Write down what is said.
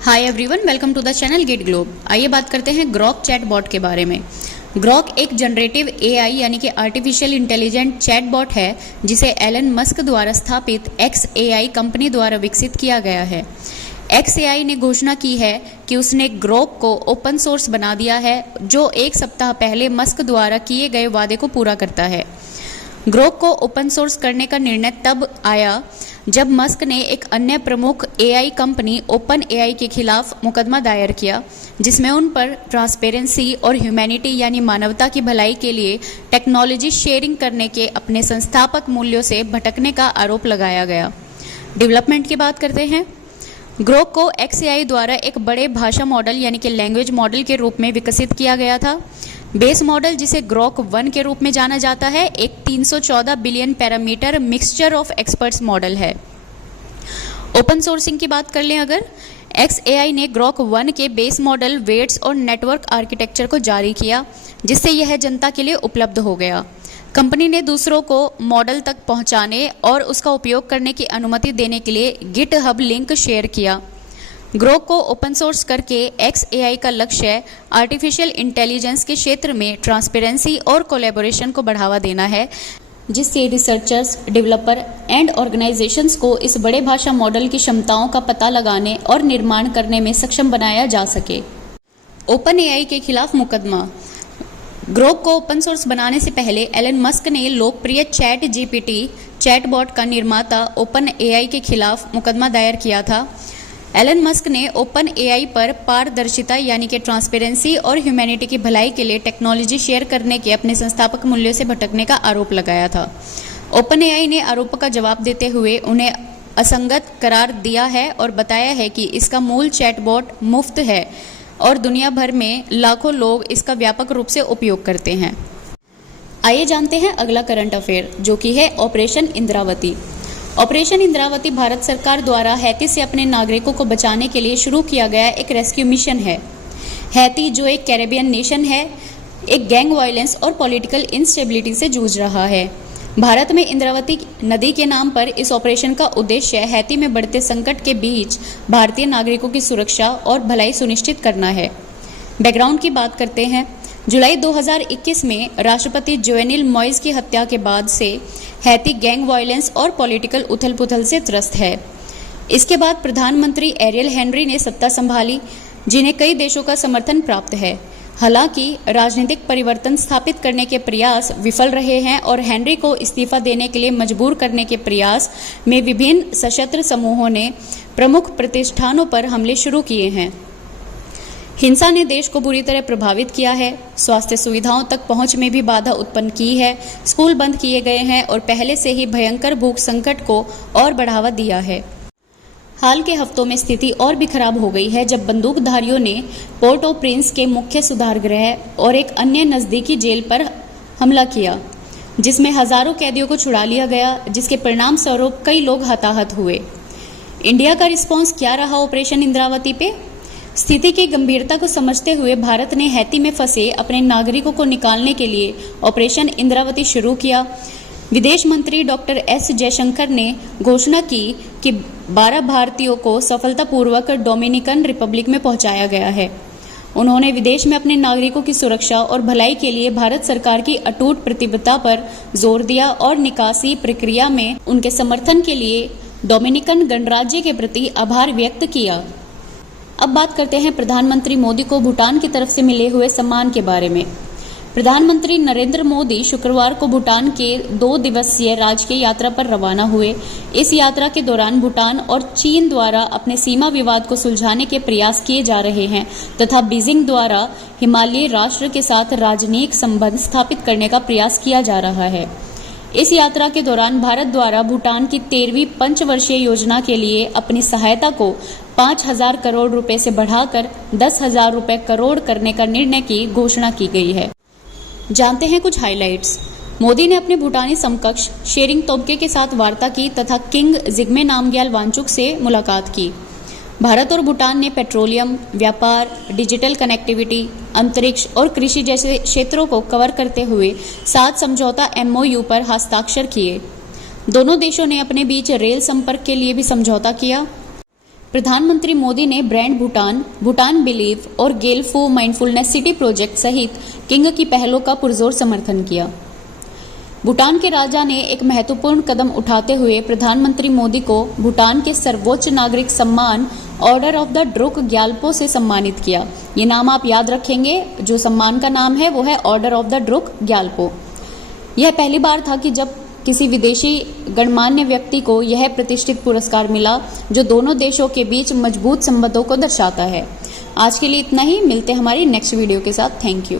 Hi everyone, welcome to the channel Get Globe. आइए बात करते हैं ग्रॉक चैटबॉट के बारे में। ग्रॉक एक जनरेटिव एआई यानी कि आर्टिफिशियल इंटेलिजेंट चैटबॉट है जिसे एलन मस्क द्वारा स्थापित XAI कंपनी द्वारा विकसित किया गया है। XAI ने घोषणा की है कि उसने ग्रॉक को ओपन सोर्स बना दिया है, जो एक सप्ताह पहले मस्क द्वारा किए गए वादे को पूरा करता है। ग्रॉक को ओपन सोर्स करने का निर्णय तब आया जब मस्क ने एक अन्य प्रमुख एआई कंपनी ओपन एआई के खिलाफ मुकदमा दायर किया, जिसमें उन पर ट्रांसपेरेंसी और ह्यूमैनिटी यानी मानवता की भलाई के लिए टेक्नोलॉजी शेयरिंग करने के अपने संस्थापक मूल्यों से भटकने का आरोप लगाया गया। डेवलपमेंट की बात करते हैं। ग्रॉक को XAI द्वारा एक बड़े भाषा मॉडल यानी कि लैंग्वेज मॉडल के रूप में विकसित किया गया था। बेस मॉडल, जिसे ग्रॉक 1 के रूप में जाना जाता है, एक 314 billion parameter mixture of experts model है। ओपन सोर्सिंग की बात कर लें अगर, XAI ने ग्रॉक 1 के बेस मॉडल, वेट्स और नेटवर्क आर्किटेक्चर को जारी किया, जिससे यह जनता के लिए उपलब्ध हो गया। कंपनी ने दूसरों को मॉडल तक पहुंचाने और उसका उपयोग करने की अनुमति देने के लिए गिटहब लिंक शेयर किया। ग्रॉक को ओपन सोर्स करके XAI का लक्ष्य आर्टिफिशियल इंटेलिजेंस के क्षेत्र में ट्रांसपेरेंसी और कोलैबोरेशन को बढ़ावा देना है, जिससे रिसर्चर्स, डेवलपर एंड ऑर्गेनाइजेशंस को इस बड़े भाषा मॉडल की क्षमताओं का पता लगाने और निर्माण करने में सक्षम बनाया जा सके। ओपन एआई के खिलाफ मुकदमा। ग्रॉक को ओपन सोर्स बनाने से पहले एलन मस्क ने लोकप्रिय चैट GPT चैटबॉट का निर्माता ओपन एआई के खिलाफ मुकदमा दायर किया था। एलन मस्क ने ओपन एआई पर पारदर्शिता यानी कि ट्रांसपेरेंसी और ह्यूमैनिटी की भलाई के लिए टेक्नोलॉजी शेयर करने के अपने संस्थापक मूल्यों से भटकने का आरोप लगाया था। ओपन एआई ने आरोप का जवाब देते हुए उन्हें असंगत करार दिया है और बताया है कि इसका मूल चैटबॉट मुफ्त है और दुनिया भर में लाखों लोग इसका व्यापक रूप से उपयोग करते हैं। आइए जानते हैं अगला करंट अफेयर, जो कि है ऑपरेशन इंद्रावती। ऑपरेशन इंद्रावती भारत सरकार द्वारा हैती से अपने नागरिकों को बचाने के लिए शुरू किया गया एक रेस्क्यू मिशन है। हैती, जो एक कैरेबियन नेशन है, एक गैंग वायलेंस और पॉलिटिकल इंस्टेबिलिटी से जूझ रहा है। भारत में इंद्रावती नदी के नाम पर इस ऑपरेशन का उद्देश्य हैती में बढ़ते संकट के बीच भारतीय नागरिकों की सुरक्षा और भलाई सुनिश्चित करना है। बैकग्राउंड की बात करते हैं। जुलाई 2021 में राष्ट्रपति जोवेनिल मॉइस की हत्या के बाद से हैती गैंग वायलेंस और पॉलिटिकल उथल पुथल से त्रस्त है। इसके बाद प्रधानमंत्री एरियल हेनरी ने सत्ता संभाली, जिन्हें कई देशों का समर्थन प्राप्त है। हालांकि राजनीतिक परिवर्तन स्थापित करने के प्रयास विफल रहे हैं और हेनरी को इस्तीफा देने के लिए मजबूर करने के प्रयास में विभिन्न सशस्त्र समूहों ने प्रमुख प्रतिष्ठानों पर हमले शुरू किए हैं। हिंसा ने देश को बुरी तरह प्रभावित किया है, स्वास्थ्य सुविधाओं तक पहुंच में भी बाधा उत्पन्न की है, स्कूल बंद किए गए हैं और पहले से ही भयंकर भूख संकट को और बढ़ावा दिया है। हाल के हफ्तों में स्थिति और भी खराब हो गई है जब बंदूकधारियों ने पोर्ट ओ प्रिंस के मुख्य सुधारगृह और एक अन्य नज़दीकी जेल पर हमला किया, जिसमें हजारों कैदियों को छुड़ा लिया गया, जिसके परिणाम स्वरूप कई लोग हताहत हुए। इंडिया का रिस्पॉन्स क्या रहा ऑपरेशन इंद्रावती पे? स्थिति की गंभीरता को समझते हुए भारत ने हैती में फंसे अपने नागरिकों को निकालने के लिए ऑपरेशन इंद्रावती शुरू किया। विदेश मंत्री डॉक्टर S जयशंकर ने घोषणा की कि 12 भारतीयों को सफलतापूर्वक डोमिनिकन रिपब्लिक में पहुंचाया गया है। उन्होंने विदेश में अपने नागरिकों की सुरक्षा और भलाई के लिए भारत सरकार की अटूट प्रतिबद्धता पर जोर दिया और निकासी प्रक्रिया में उनके समर्थन के लिए डोमिनिकन गणराज्य के प्रति आभार व्यक्त किया। अब बात करते हैं प्रधानमंत्री मोदी को भूटान की तरफ से मिले हुए सम्मान के बारे में। प्रधानमंत्री नरेंद्र मोदी शुक्रवार को भूटान के 2 दिवसीय राजकीय यात्रा पर रवाना हुए। इस यात्रा के दौरान भूटान और चीन द्वारा अपने सीमा विवाद को सुलझाने के प्रयास किए जा रहे हैं तथा बीजिंग द्वारा हिमालयी राष्ट्र के साथ राजनयिक संबंध स्थापित करने का प्रयास किया जा रहा है। इस यात्रा के दौरान भारत द्वारा भूटान की 13वीं पंचवर्षीय योजना के लिए अपनी सहायता को 5,000 करोड़ रुपए से बढ़ाकर 10,000 रुपए करोड़ करने का निर्णय की घोषणा की गई है। जानते हैं कुछ हाइलाइट्स। मोदी ने अपने भूटानी समकक्ष शेरिंग तोब्गे के साथ वार्ता की तथा किंग जिग्मे नामग्याल वांगचुक से मुलाकात की। भारत और भूटान ने पेट्रोलियम, व्यापार, डिजिटल कनेक्टिविटी, अंतरिक्ष और कृषि जैसे क्षेत्रों को कवर करते हुए 7 समझौता MOU पर हस्ताक्षर किए। दोनों देशों ने अपने बीच रेल संपर्क के लिए भी समझौता किया। प्रधानमंत्री मोदी ने ब्रांड भूटान, भूटान बिलीव और गेलफू माइंडफुलनेस सिटी प्रोजेक्ट सहित किंग की पहलों का पुरजोर समर्थन किया। भूटान के राजा ने एक महत्वपूर्ण कदम उठाते हुए प्रधानमंत्री मोदी को भूटान के सर्वोच्च नागरिक सम्मान order of the Druk Gyalpo से सम्मानित किया। ये नाम आप याद रखेंगे, जो सम्मान का नाम है वो है order of the Druk Gyalpo. यह पहली बार था कि जब किसी विदेशी गणमान्य व्यक्ति को यह प्रतिष्ठित पुरस्कार मिला, जो दोनों देशों के बीच मजबूत संबंधों को दर्शाता है। आज के लिए इतना ही, मिलते हैं हमारी नेक्स्ट वीडियो के साथ। Thank you.